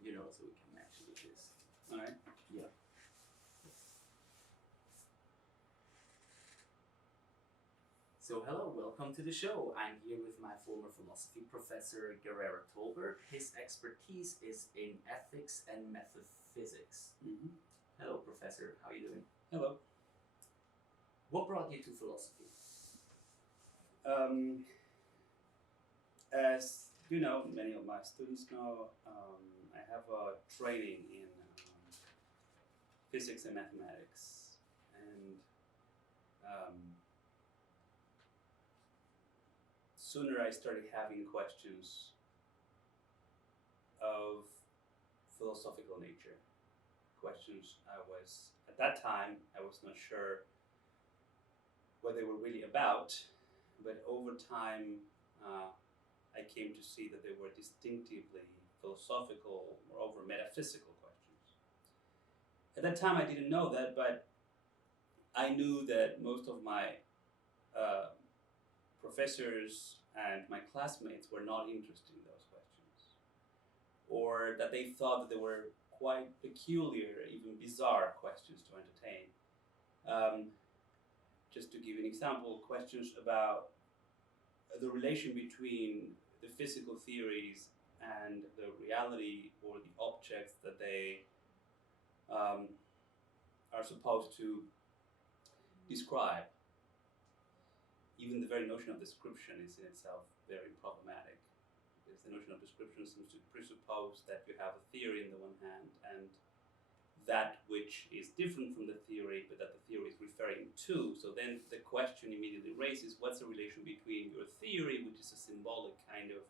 so we can match it with this. All right. Yeah. So hello, welcome to the show. I'm here with my former philosophy professor, Guerra Tolbert. His expertise is in ethics and metaphysics. Mm-hmm. Hello, Professor. How are you doing? Hello. What brought you to philosophy? As you know, many of my students know, I have a training in physics and mathematics, and sooner I started having questions of philosophical nature. Questions at that time, I was not sure what they were really about, but over time, I came to see that they were distinctively philosophical, moreover metaphysical questions. At that time, I didn't know that, but I knew that most of my professors and my classmates were not interested in those questions, or that they thought that they were quite peculiar, even bizarre questions to entertain. Just to give an example, questions about the relation between the physical theories and the reality or the objects that they are supposed to describe. Even the very notion of description is in itself very problematic, because the notion of description seems to presuppose that you have a theory on the one hand and that which is different from the theory, but that the theory is referring to. So then the question immediately raises, what's the relation between your theory, which is a symbolic kind of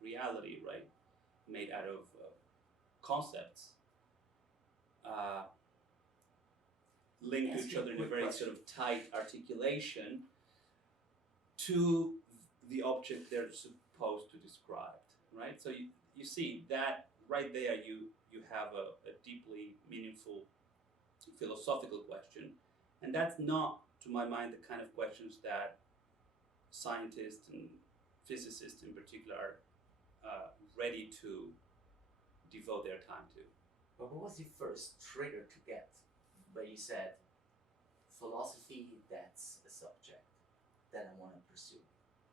reality, right, made out of concepts, linked to each other in a very sort of tight articulation, to the object they're supposed to describe, right? So you see that right there, you have a deeply meaningful philosophical question, and that's not, to my mind, the kind of questions that scientists and physicists in particular are ready to devote their time to. But what was the first trigger to get where you said, philosophy, that's a subject that I want to pursue?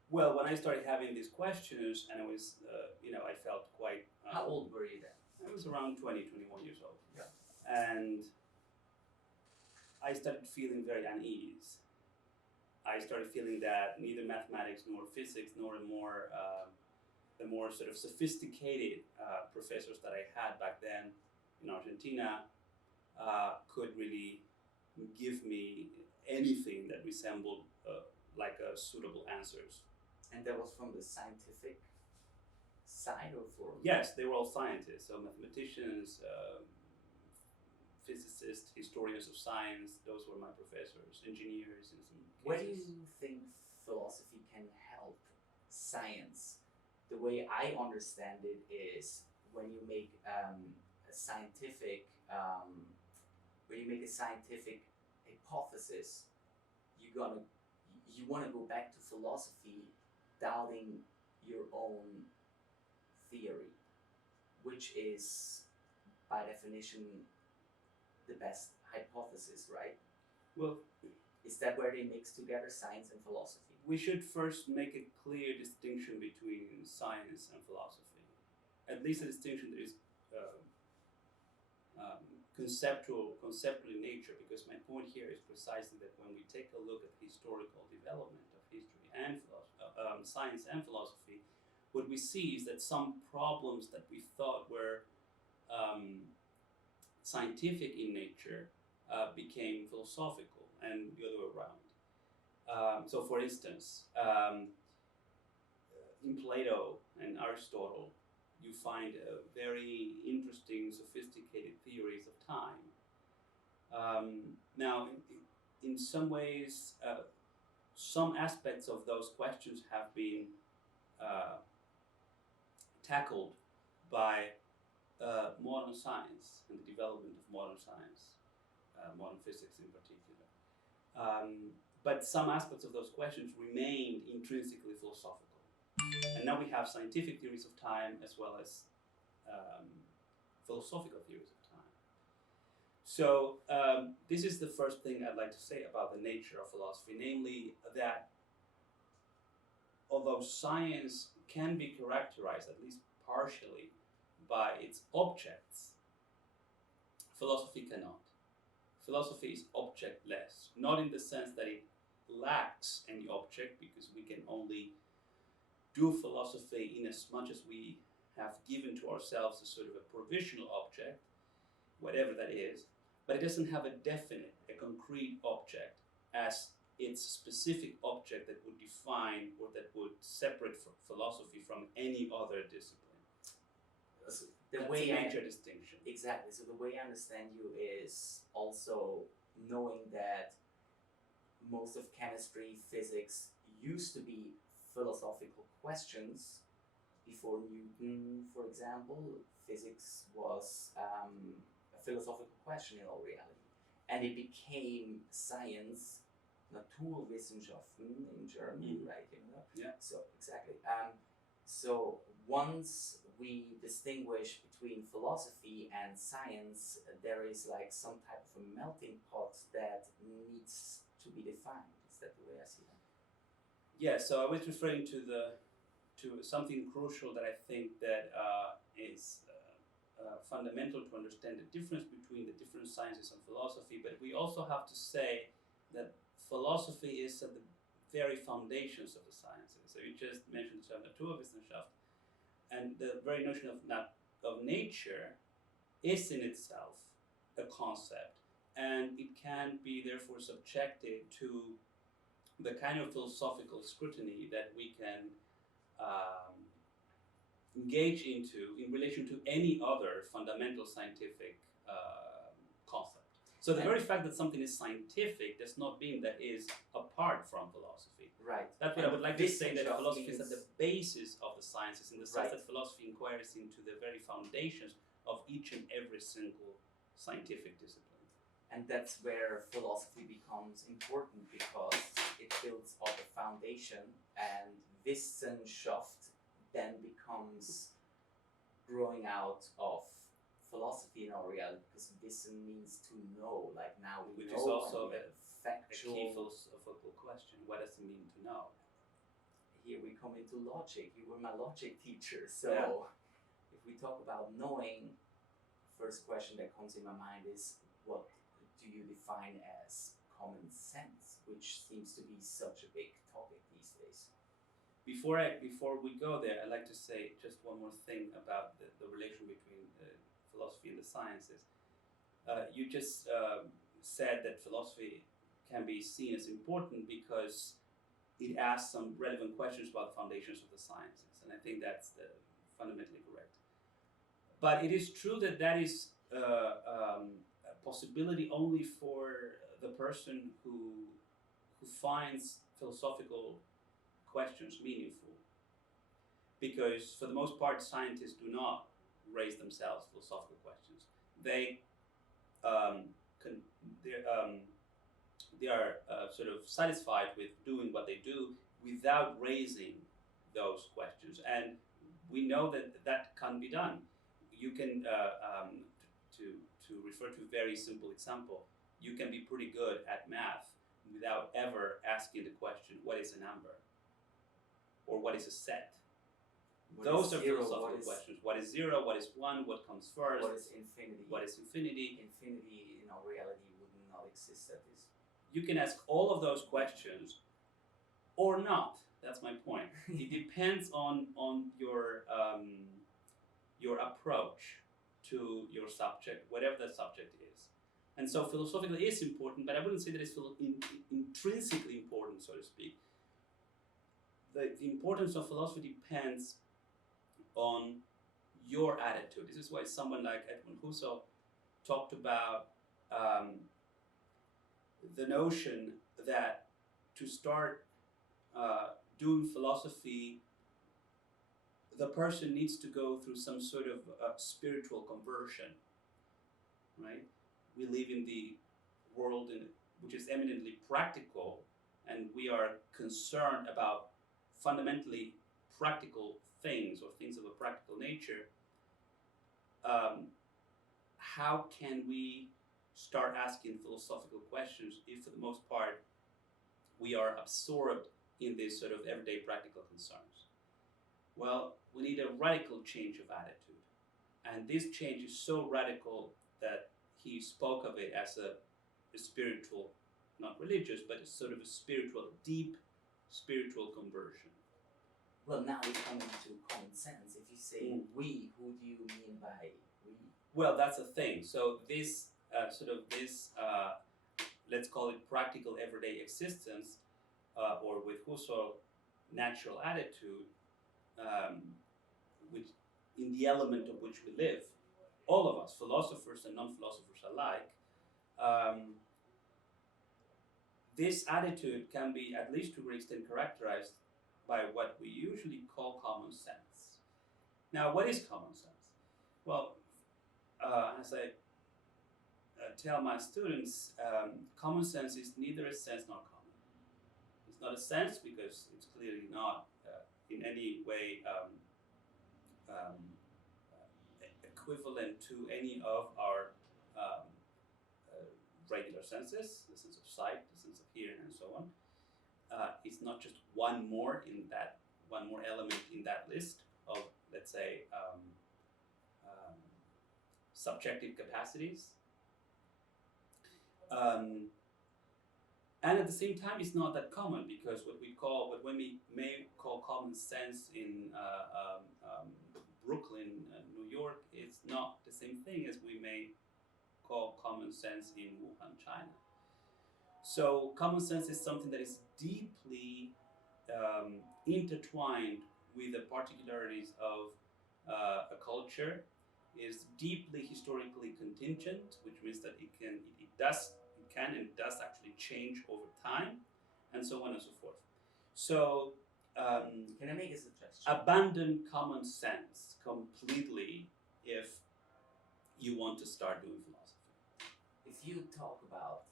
Well, when I started having these questions, and I was, I felt quite... How old were you then? I was around 20, 21 years old. Yeah. And I started feeling very unease. I started feeling that neither mathematics nor physics nor the more sort of sophisticated professors that I had back then in Argentina could really give me anything that resembled like suitable answers. And that was from the scientific side or for? Yes, they were all scientists, so mathematicians, physicists, historians of science, those were my professors, engineers in some cases. Where do you think philosophy can help science? The way I understand it is when you make a scientific hypothesis, you want to go back to philosophy, doubting your own theory, which is by definition the best hypothesis, right? Well, is that where they mix together science and philosophy? We should first make a clear distinction between science and philosophy. At least a distinction that is conceptual in nature, because my point here is precisely that when we take a look at the historical development of history and science and philosophy, what we see is that some problems that we thought were scientific in nature became philosophical, and the other way around. So for instance, in Plato and Aristotle, you find very interesting, sophisticated theories of time. Now, in some ways, some aspects of those questions have been tackled by modern science and the development of modern science, modern physics in particular. But some aspects of those questions remained intrinsically philosophical. And now we have scientific theories of time as well as philosophical theories of time. So this is the first thing I'd like to say about the nature of philosophy, namely that although science can be characterized, at least partially, by its objects, philosophy cannot. Philosophy is objectless, not in the sense that it lacks any object, because we can only do philosophy in as much as we have given to ourselves a sort of a provisional object, whatever that is, but it doesn't have a definite, a concrete object as its specific object that would define or that would separate philosophy from any other discipline. So That's a major distinction. Exactly. So the way I understand you is also knowing that most of chemistry, physics used to be philosophical questions. Before Newton, for example, physics was a philosophical question in all reality. And it became science, Naturwissenschaften in German, right? You know? Yeah. So, exactly. So once we distinguish between philosophy and science, there is like some type of a melting pot that needs to be defined. Is that the way I see that? Yeah, so I was referring to something crucial that I think that is fundamental to understand the difference between the different sciences and philosophy. But we also have to say that philosophy is at the very foundations of the sciences. So you just mentioned the term Naturwissenschaft, and the very notion of nature is in itself a concept, and it can be therefore subjected to the kind of philosophical scrutiny that we can engage into in relation to any other fundamental scientific concept. So the very fact that something is scientific does not mean that it is apart from philosophy. Right. That's what I would like to say, that philosophy means... is at the basis of the sciences, in the sense Right. that philosophy inquires into the very foundations of each and every single scientific discipline. And that's where philosophy becomes important, because it builds up a foundation, and Wissenschaft then becomes growing out of philosophy in our reality, because Wissen means to know, like now we Which know. is also a factual... key philosophical question. What does it mean to know? Here we come into logic. You were my logic teacher, so if we talk about knowing, first question that comes in my mind is, what do you define as common sense, which seems to be such a big topic these days? Before we go there, I'd like to say just one more thing about the relation between philosophy and the sciences. You just said that philosophy can be seen as important because it asks some relevant questions about the foundations of the sciences, and I think that's fundamentally correct. But it is true that is a possibility only for the person who finds philosophical questions meaningful, because for the most part scientists do not raise themselves philosophical questions. They are sort of satisfied with doing what they do without raising those questions, and we know that can be done. You can to refer to a very simple example, you can be pretty good at math without ever asking the question, what is a number? Or what is a set? Those are philosophical questions. What is zero? What is one? What comes first? What is infinity? What is infinity? Infinity in our reality would not exist at this. You can ask all of those questions or not. That's my point. It depends on your approach to your subject, whatever the subject is. And so philosophically is important, but I wouldn't say that it's intrinsically important, so to speak. The importance of philosophy depends on your attitude. This is why someone like Edmund Husserl talked about the notion that to start doing philosophy, the person needs to go through some sort of spiritual conversion, right? We live in the world which is eminently practical, and we are concerned about fundamentally practical things or things of a practical nature. how can we start asking philosophical questions if, for the most part, we are absorbed in these sort of everyday practical concerns? Well, we need a radical change of attitude. And this change is so radical that he spoke of it as a spiritual, not religious, but a sort of a spiritual, deep spiritual conversion. Well, now we come into common sense. If you say we, who do you mean by we? Well, that's a thing. So this let's call it practical everyday existence, or with Husserl, natural attitude, which in the element of which we live, all of us, philosophers and non-philosophers alike, this attitude can be, at least to an extent, characterized by what we usually call common sense. Now, what is common sense? Well, as I tell my students, common sense is neither a sense nor common. It's not a sense because it's clearly not in any way equivalent to any of our regular senses, the sense of sight, the sense of hearing, and so on. It's not just one more element in that list of, let's say, subjective capacities. And at the same time, it's not that common, because what we may call common sense in Brooklyn, New York, is not the same thing as we may call common sense in Wuhan, China. So common sense is something that is deeply intertwined with the particularities of a culture, is deeply historically contingent, which means that it can and does actually change over time, and so on and so forth. So can I make a suggestion? Abandon common sense completely if you want to start doing philosophy. If you we talk about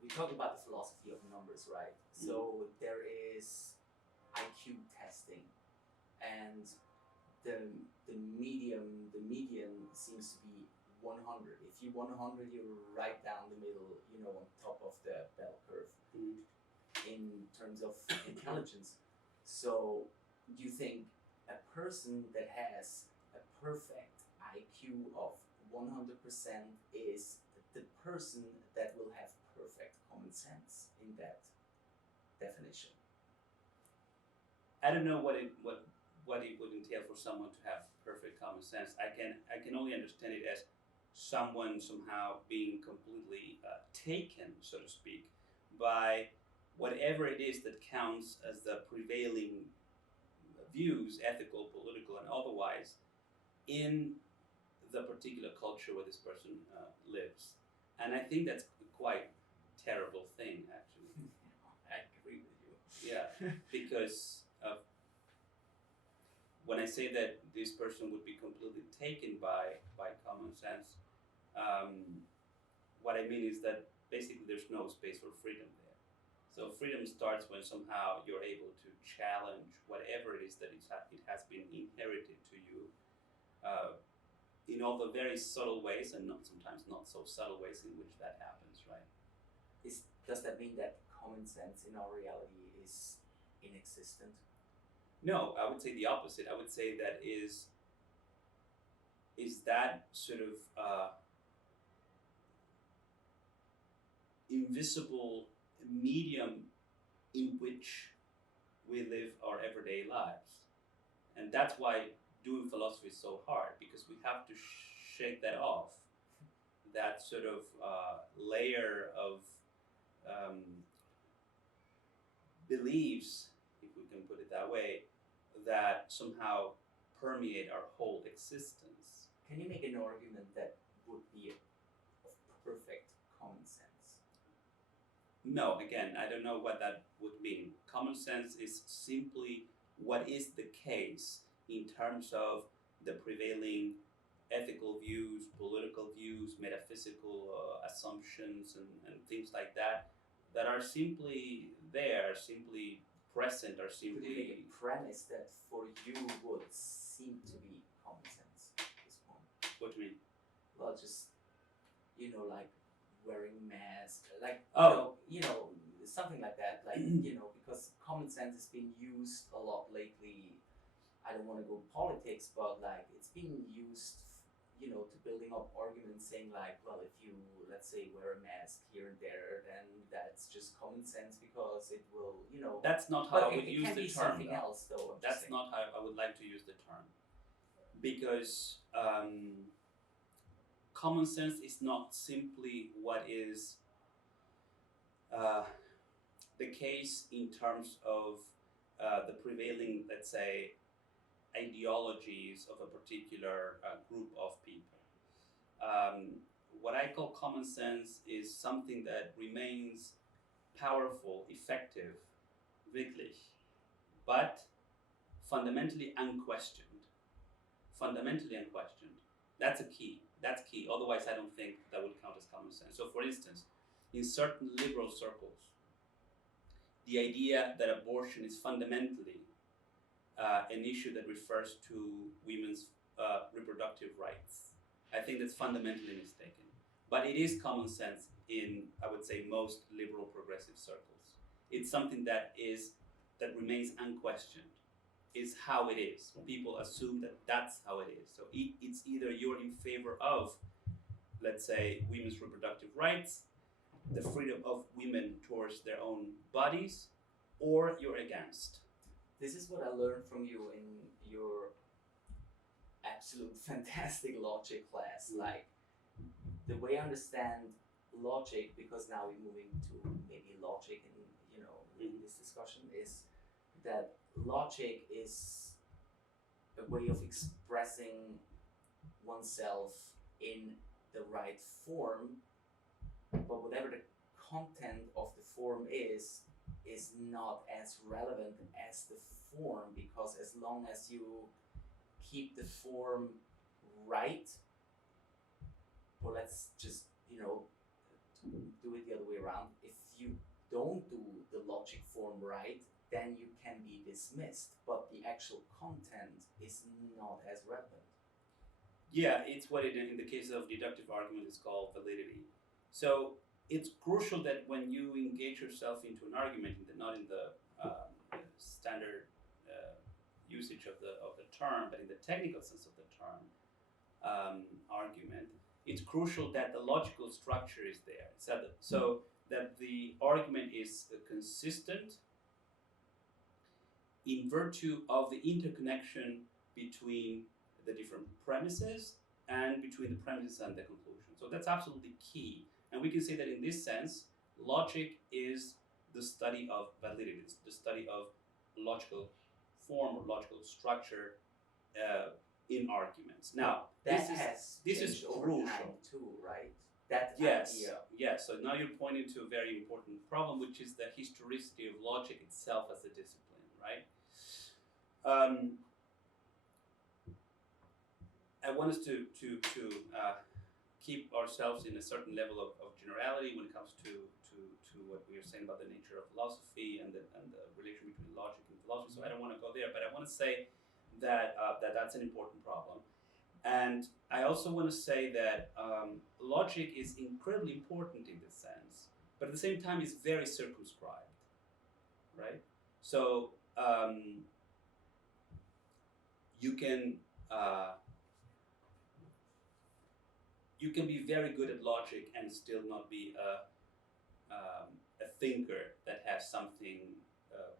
the philosophy of numbers, right? So there is IQ testing, and the median seems to be 100. If you 100, you're right down the middle, on top of the bell curve in terms of intelligence. So do you think a person that has a perfect IQ of 100% is the person that will have perfect common sense in that definition? I don't know what it would entail for someone to have perfect common sense. I can only understand it as someone somehow being completely taken, so to speak, by whatever it is that counts as the prevailing views, ethical, political, and otherwise, in the particular culture where this person lives. And I think that's a quite terrible thing, actually. I agree with you. Yeah, because when I say that this person would be completely taken by common sense, what I mean is that basically there's no space for freedom there. So freedom starts when somehow you're able to challenge whatever it is that it has been inherited to you, in all the very subtle ways, and sometimes not so subtle ways in which that happens, right? Does that mean that common sense in our reality is inexistent? No, I would say the opposite. I would say that is that sort of invisible medium in which we live our everyday lives. And that's why doing philosophy is so hard, because we have to shake that off, that sort of layer of beliefs, if we can put it that way, that somehow permeate our whole existence. Can you make an argument that would be of perfect common sense? No, again, I don't know what that would mean. Common sense is simply what is the case in terms of the prevailing ethical views, political views, metaphysical assumptions, and things like that are simply there, simply present, or simply... Could you make a premise that for you would seem to be common sense at this point? What do you mean? Well, just like wearing masks, like Oh, something like that, like because common sense is being used a lot lately. I don't want to go politics, but like it's being used, to building up arguments saying like, well, if you let's say wear a mask here and there, then that's just common sense because it will, that's not how But I would it use can the be term, something though. else, though. I'm just That's saying. not how I would like to use the term, because common sense is not simply what is uh, the case in terms of the prevailing, let's say, ideologies of a particular group of people. What I call common sense is something that remains powerful, effective, wirklich, but fundamentally unquestioned. Fundamentally unquestioned. That's a key. That's key. Otherwise, I don't think that would count as common sense. So, for instance, in certain liberal circles, the idea that abortion is fundamentally an issue that refers to women's reproductive rights, I think that's fundamentally mistaken. But it is common sense in, I would say, most liberal progressive circles. It's something that remains unquestioned. Is how it is. People assume that that's how it is. So it's either you're in favor of, let's say, women's reproductive rights, the freedom of women towards their own bodies, or you're against. This is what I learned from you in your absolute fantastic logic class. Like the way I understand logic, because now we're moving to maybe logic in this discussion, is that logic is a way of expressing oneself in the right form, but whatever the content of the form is not as relevant as the form, because as long as you keep the form right, or let's just do it the other way around, if you don't do the logic form right, then you can be dismissed, but the actual content is not as relevant. Yeah, it's what in the case of deductive argument is called validity. So it's crucial that when you engage yourself into an argument, not in the standard usage of the term, but in the technical sense of the term, argument, it's crucial that the logical structure is there. So that the argument is consistent in virtue of the interconnection between the different premises and between the premises and the conclusion. So that's absolutely key. And we can say that in this sense, logic is the study of validity, it's the study of logical form or logical structure in arguments. Now, that this is over crucial time too, right? That yes, idea. yes. So now you're pointing to a very important problem, which is the historicity of logic itself as a discipline, right? I want us to keep ourselves in a certain level of generality when it comes to what we are saying about the nature of philosophy and the relation between logic and philosophy. So I don't want to go there, but I want to say that that's an important problem. And I also want to say that logic is incredibly important in this sense, but at the same time is very circumscribed, right? So you can be very good at logic and still not be a thinker that has something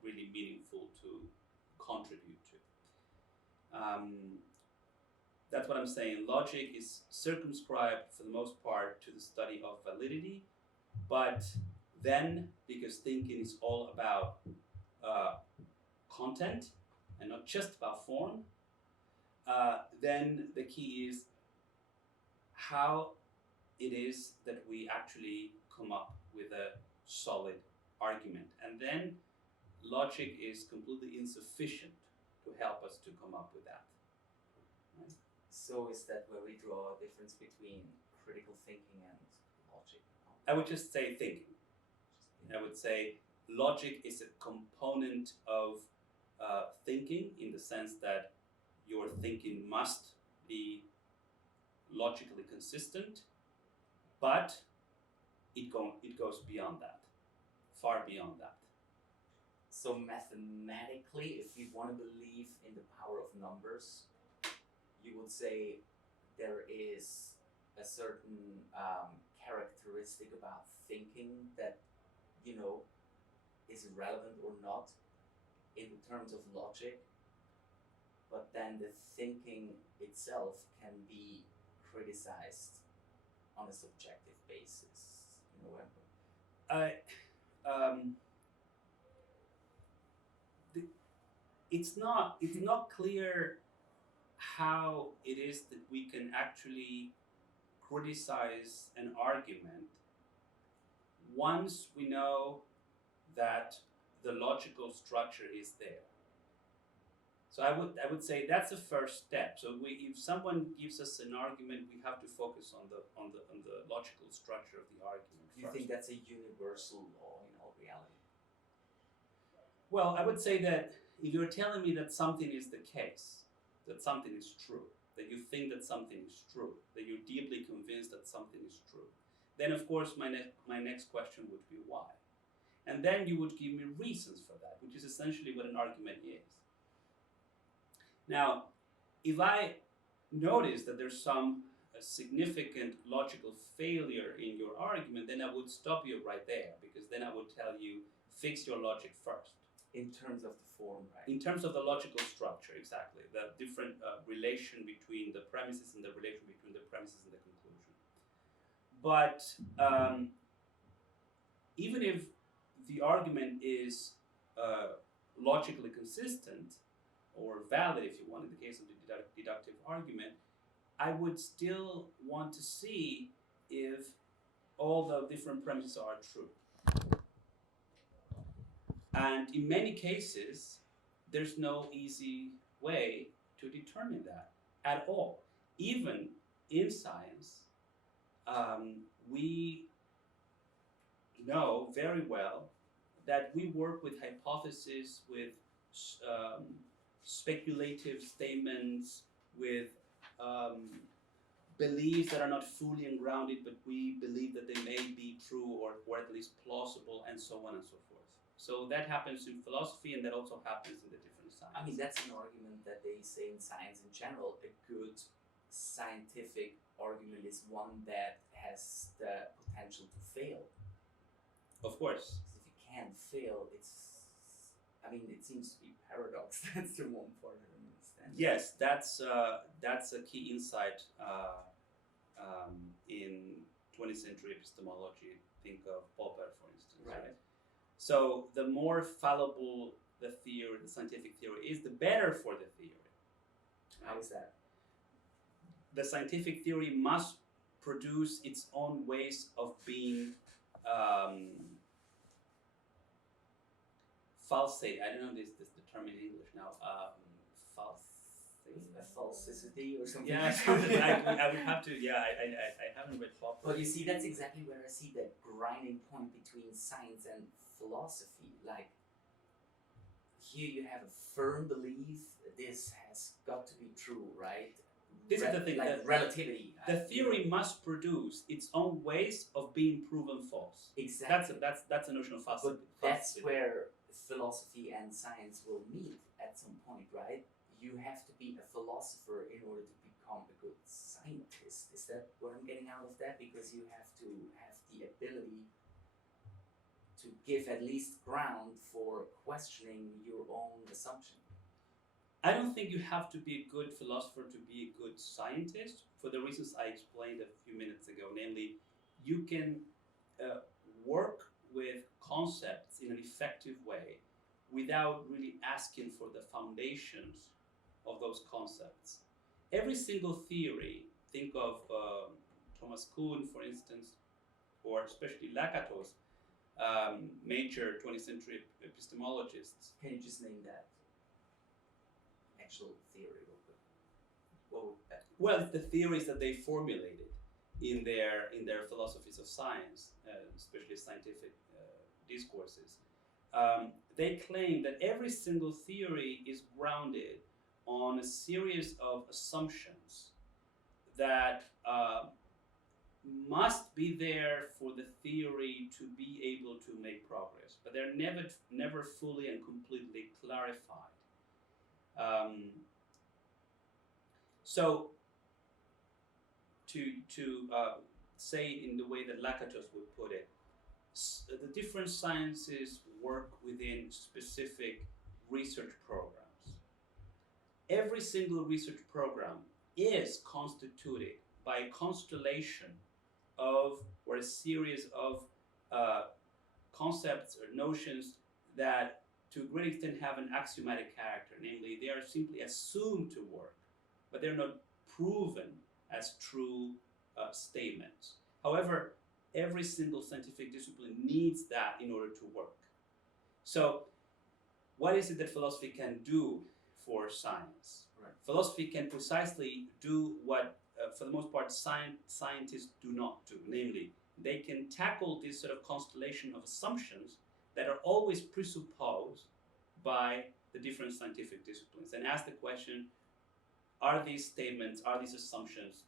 really meaningful to contribute to. That's what I'm saying. Logic is circumscribed for the most part to the study of validity, but then because thinking is all about content and not just about form, then the key is how it is that we actually come up with a solid argument. And then logic is completely insufficient to help us to come up with that. Right? So is that where we draw a difference between critical thinking and logic? I would just say thinking. I would say logic is a component of thinking in the sense that your thinking must be logically consistent, but it goes beyond that, far beyond that. So mathematically, if you want to believe in the power of numbers, you would say there is a certain characteristic about thinking that, you know, is relevant or not in terms of logic, but then the thinking itself can be criticized on a subjective basis. You know, Um, it's not clear how it is that we can actually criticize an argument once we know that the logical structure is there. So I would say that's the first step. So if someone gives us an argument, we have to focus on the logical structure of the argument. Do you think that's a universal law in all reality? Well, I would say that if you're telling me that something is the case, that something is true, that you think that something is true, that you're deeply convinced that something is true, then of course my next question would be why. And then you would give me reasons for that, which is essentially what an argument is. Now, if I notice that there's some significant logical failure in your argument, then I would stop you right there, because then I would tell you, fix your logic first. In terms of the form, right? In terms of the logical structure, exactly. The different relation between the premises and the relation between the premises and the conclusion. But even if the argument is logically consistent, or valid if you want, in the case of the deductive argument, I would still want to see if all the different premises are true. And in many cases, there's no easy way to determine that at all. Even in science, we know very well that we work with hypotheses, with speculative statements, with beliefs that are not fully ungrounded, but we believe that they may be true or at least plausible, and so on and so forth. So that happens in philosophy, and that also happens in the different sciences. I mean, that's an argument that they say in science in general. A good scientific argument is one that has the potential to fail. Of course. Because if it can't fail, it seems to be paradox. That's the one part I don't understand. Yes, that's a key insight in 20th century epistemology. Think of Popper, for instance, right? So the more fallible the theory, the scientific theory is, the better for the theory. Right? How is that? The scientific theory must produce its own ways of being falsate. I don't know this the term in English now. Falsity or something. Yeah, I would have to. Yeah, I haven't read Popper. But you see, that's exactly where I see the grinding point between science and philosophy. Like, here you have a firm belief this has got to be true, right? This is the thing. Like relativity. The theory must produce its own ways of being proven false. Exactly. That's a notion of falsity. But that's where philosophy and science will meet at some point, right? You have to be a philosopher in order to become a good scientist. Is that what I'm getting out of that? Because you have to have the ability to give at least ground for questioning your own assumption. I don't think you have to be a good philosopher to be a good scientist, for the reasons I explained a few minutes ago. Namely, you can work with concepts in an effective way without really asking for the foundations of those concepts. Every single theory, think of Thomas Kuhn, for instance, or especially Lakatos, major 20th century epistemologists. Can you just name that actual theory real quick? What would that be? Well, it's the theories that they formulated in their philosophies of science, especially scientific discourses. They claim that every single theory is grounded on a series of assumptions that must be there for the theory to be able to make progress, but they're never fully and completely clarified. So to say in the way that Lakatos would put it, the different sciences work within specific research programs. Every single research program is constituted by a constellation of, or a series of concepts or notions that to a great extent have an axiomatic character, namely they are simply assumed to work, but they're not proven as true statements. However, every single scientific discipline needs that in order to work. So what is it that philosophy can do for science? Right. Philosophy can precisely do what, for the most part, scientists do not do. Namely, they can tackle this sort of constellation of assumptions that are always presupposed by the different scientific disciplines and ask the question, are these statements, are these assumptions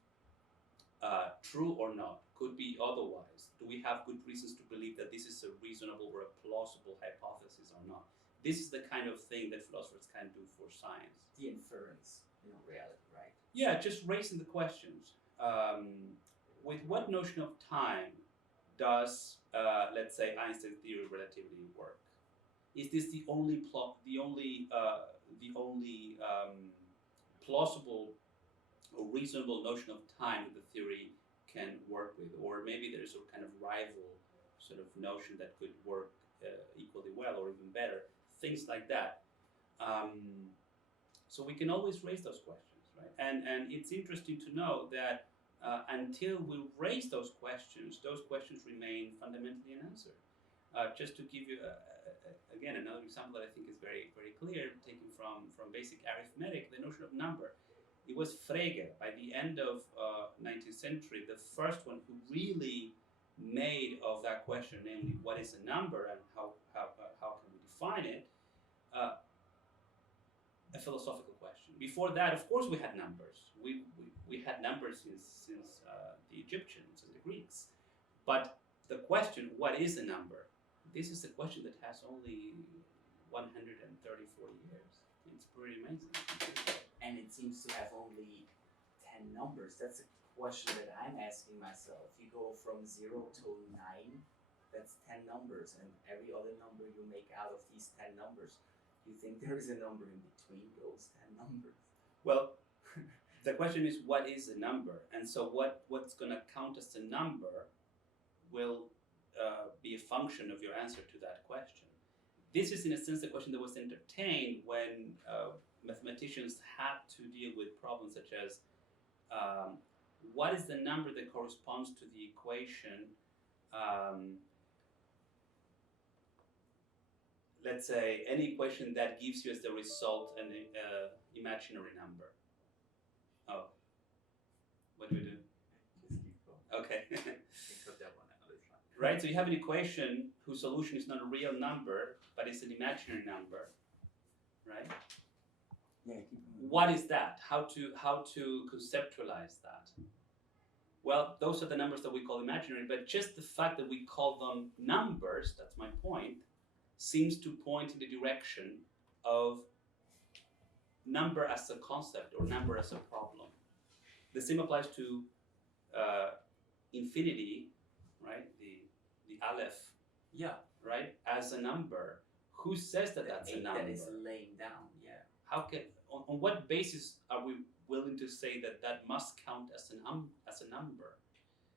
true or not? Could be otherwise. Do we have good reasons to believe that this is a reasonable or a plausible hypothesis or not? This is the kind of thing that philosophers can do for science. The inference in reality, right? Yeah, just raising the questions. With what notion of time does, let's say, Einstein's theory of relativity work? Is this the only plausible or reasonable notion of time that the theory can work with, or maybe there's a kind of rival sort of notion that could work equally well or even better, things like that. So we can always raise those questions, right? And it's interesting to know that until we raise those questions remain fundamentally unanswered. Just to give you again another example that I think is very, very clear, taken from basic arithmetic, the notion of number. It was Frege, by the end of 19th century, the first one who really made of that question, namely what is a number and how can we define it, a philosophical question. Before that, of course, we had numbers. We had numbers since the Egyptians and the Greeks. But the question, what is a number? This is a question that has only 134 years. It's pretty amazing. And it seems to have only 10 numbers. That's a question that I'm asking myself. You go from 0 to 9, that's 10 numbers, and every other number you make out of these 10 numbers, you think there is a number in between those 10 numbers. Well, the question is, what is a number? And so what's going to count as a number will be a function of your answer to that question. This is, in a sense, the question that was entertained when mathematicians had to deal with problems such as what is the number that corresponds to the equation, let's say, any equation that gives you as the result an imaginary number. Oh, what do we do? Just keep going. Okay. You can cut that one out. It's fine. Right, so you have an equation whose solution is not a real number, but it's an imaginary number, right? Yeah, keep going. What is that? How to conceptualize that? Well, those are the numbers that we call imaginary, but just the fact that we call them numbers, that's my point, seems to point in the direction of number as a concept or number as a problem. The same applies to infinity, right? The aleph, Yeah. right? As a number. Who says that that's a number? That is laying down, yeah. How can, on what basis are we willing to say that that must count as a number?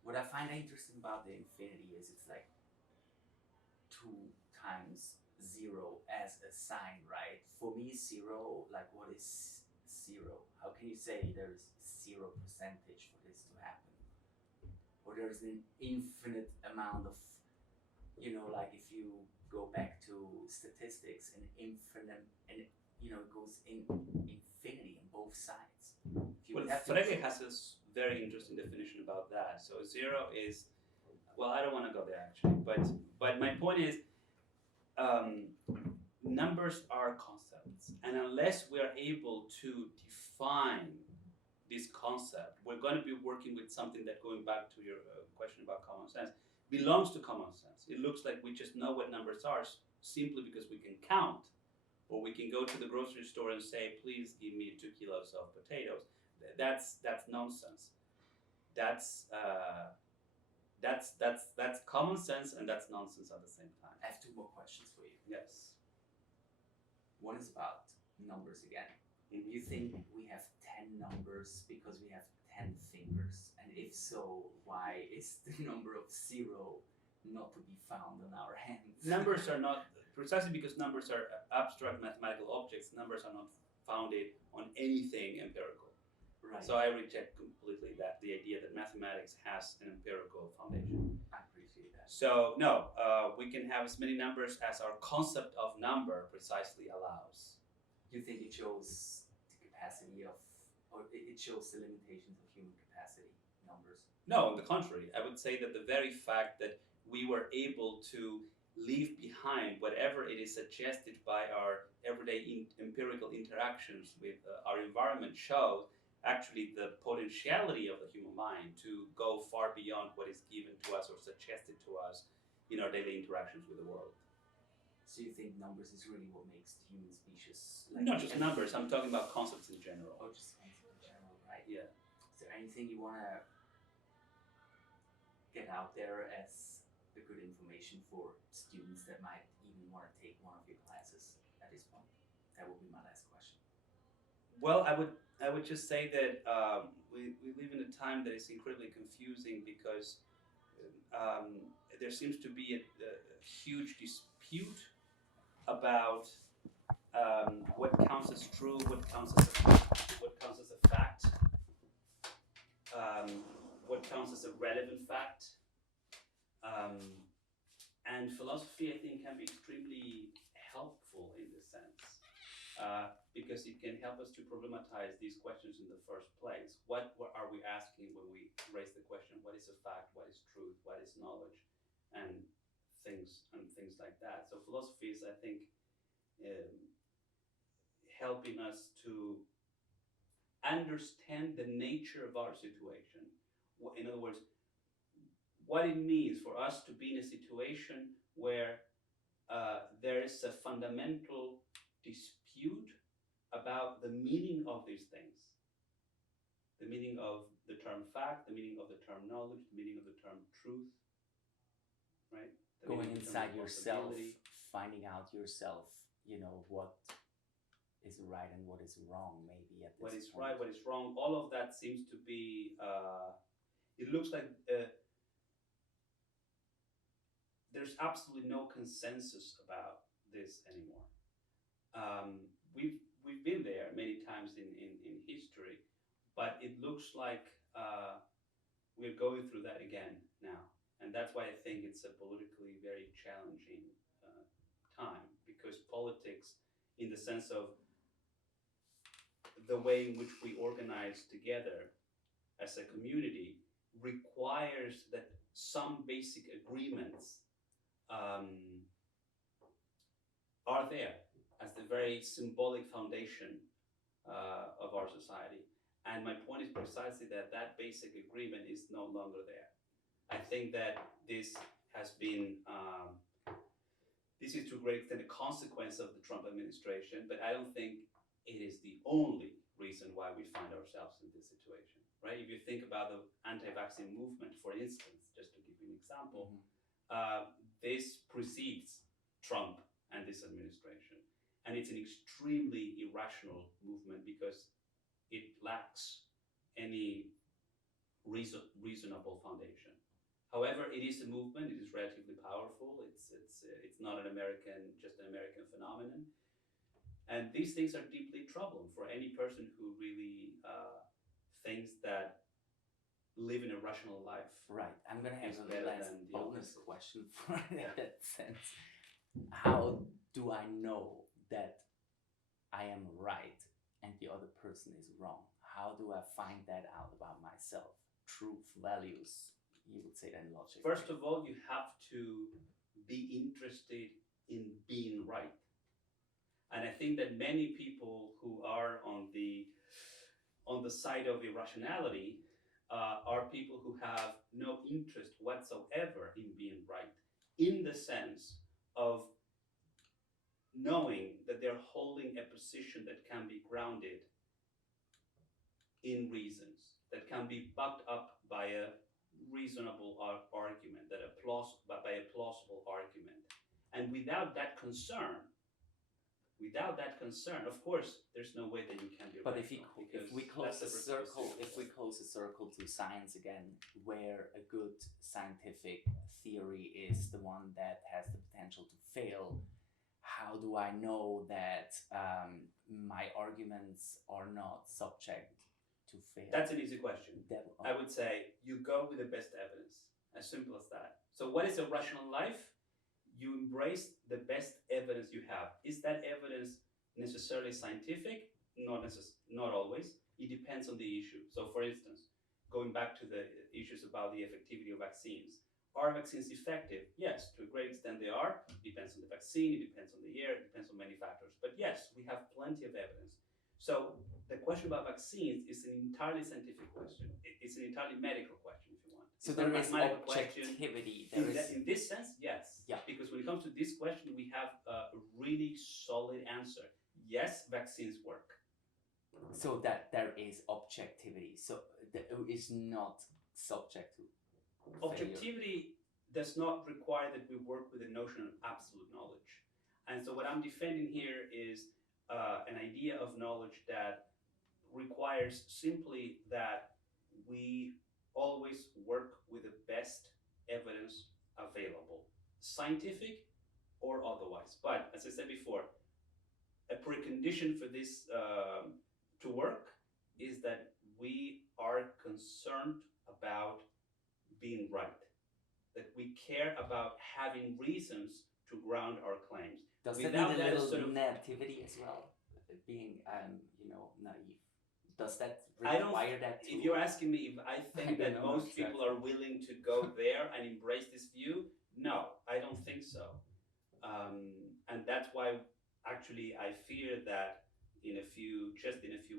What I find interesting about the infinity is it's like 2 times 0 as a sign, right? For me, 0, like what is 0? How can you say there's 0% for this to happen? Or there's an infinite amount of, like if you go back to statistics, an infinite, and it goes in infinity on both sides. Well, Frege has a very interesting definition about that. So 0 is, well, I don't want to go there actually, but my point is, numbers are concepts, and unless we are able to define this concept. We're going to be working with something that, going back to your question about common sense, belongs to common sense. It looks like we just know what numbers are simply because we can count, or we can go to the grocery store and say, please give me 2 kilos of potatoes. That's nonsense. That's common sense, and that's nonsense at the same time. I have two more questions for you. Yes. One is about numbers again. You think we have 10 numbers because we have 10 fingers? And if so, why is the number of 0 not to be found on our hands? Numbers are not, precisely because numbers are abstract mathematical objects, numbers are not founded on anything empirical. Right. So I reject completely the idea that mathematics has an empirical foundation. I appreciate that. So no, we can have as many numbers as our concept of number precisely allows. Do you think it shows the capacity of, or it shows the limitations of human capacity, numbers? No, on the contrary. I would say that the very fact that we were able to leave behind whatever it is suggested by our everyday empirical interactions with our environment shows actually the potentiality of the human mind to go far beyond what is given to us or suggested to us in our daily interactions with the world. So you think numbers is really what makes the human species? Not just numbers, I'm talking about concepts in general. Oh, just concepts in general, right? Yeah. Is there anything you want to get out there as the good information for students that might even want to take one of your classes at this point? That would be my last question. Well, I would just say that we live in a time that is incredibly confusing because there seems to be a huge dispute about what counts as true, what counts as a fact, what counts as a relevant fact. And philosophy, I think, can be extremely helpful in this sense, because it can help us to problematize these questions in the first place. What are we asking when we raise the question, what is a fact, what is truth, what is knowledge, and things like that. So philosophy is, I think, helping us to understand the nature of our situation. In other words, what it means for us to be in a situation where there is a fundamental dispute about the meaning of these things. The meaning of the term fact, the meaning of the term knowledge, the meaning of the term truth, right? Going inside yourself, finding out yourself, what is right and what is wrong, maybe at this What is point. right, what is wrong, all of that seems to be, it looks like there's absolutely no consensus about this anymore. We've been there many times in history, but it looks like we're going through that again now. And that's why I think it's a politically very challenging time, because politics, in the sense of the way in which we organize together as a community, requires that some basic agreements are there as the very symbolic foundation of our society. And my point is precisely that basic agreement is no longer there. I think that this has been, this is to a great extent a consequence of the Trump administration, but I don't think it is the only reason why we find ourselves in this situation, right? If you think about the anti-vaccine movement, for instance, just to give you an example, this precedes Trump and this administration. And it's an extremely irrational movement because it lacks any reasonable foundation. However, it is a movement. It is relatively powerful. It's not just an American phenomenon. And these things are deeply troubling for any person who really thinks that live in a rational life. Right. I'm going to have a last bonus question for Yeah. that sense. How do I know that I am right and the other person is wrong? How do I find that out about myself? Truth, values, you would say that in logic. First of all, you have to be interested in being right. And I think that many people who are on the on the side of irrationality are people who have no interest whatsoever in being right, in the sense of knowing that they're holding a position that can be grounded in reasons, that can be backed up by a reasonable argument, by a plausible argument. And without that concern, of course, there's no way that you can be But rational, if we close a circle to science again, where a good scientific theory is the one that has the potential to fail, how do I know that my arguments are not subject to fail? That's an easy question. I would say you go with the best evidence. As simple as that. So what is a rational life? You embrace the best evidence you have. Is that evidence necessarily scientific? Not always. It depends on the issue. So for instance, going back to the issues about the effectivity of vaccines. Are vaccines effective? Yes, to a great extent they are. It depends on the vaccine, it depends on the year, it depends on many factors. But yes, we have plenty of evidence. So the question about vaccines is an entirely scientific question. It's an entirely medical question, if you want. So there is objectivity. In this sense, yes. Yeah. Because when it comes to this question, we have a really solid answer. Yes, vaccines work. So that there is objectivity. So that is not subject to failure. Objectivity does not require that we work with the notion of absolute knowledge. And so what I'm defending here is an idea of knowledge that requires simply that we always work with the best evidence available, scientific or otherwise. But as I said before, a precondition for this to work is that we are concerned about being right, that we care about having reasons to ground our claims. Does that need a little naivety as well? Being, naive. Does that require that too? If you're asking me if I think that most people are willing to go there and embrace this view, no, I don't think so. And that's why actually I fear that in a few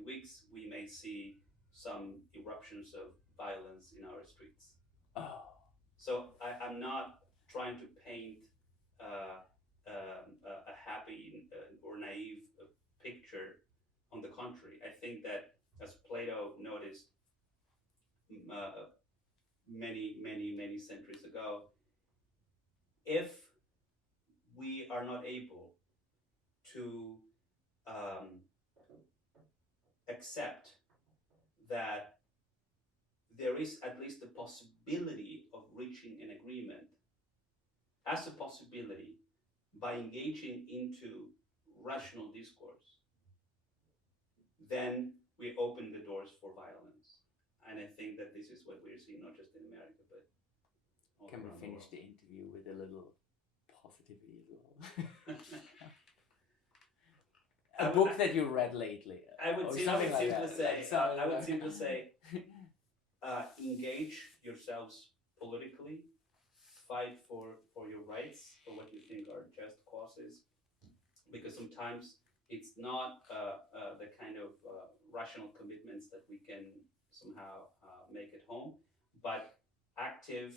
weeks, we may see some eruptions of violence in our streets. Oh. So I'm not trying to paint a happy or naive picture. On the contrary, I think that, as Plato noticed many centuries ago, if we are not able to accept that there is at least the possibility of reaching an agreement as a possibility by engaging into rational discourse, then we open the doors for violence. And I think that this is what we're seeing, not just in America, but all Can we around finish the the interview with a little positivity as well? A book that you read lately. I would simply say, engage yourselves politically, fight for your rights, for what you think are just causes, because sometimes it's not the kind of rational commitments that we can somehow make at home, but active,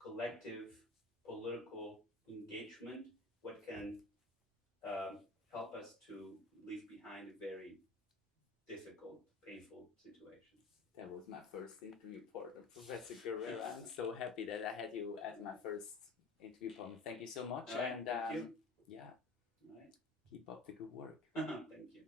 collective, political engagement, what can help us to leave behind a very difficult, painful situation. That was my first interview partner, Professor Guerra. I'm so happy that I had you as my first interview partner. Thank you so much. Right, and thank you. yeah, Right. keep up the good work. Thank you.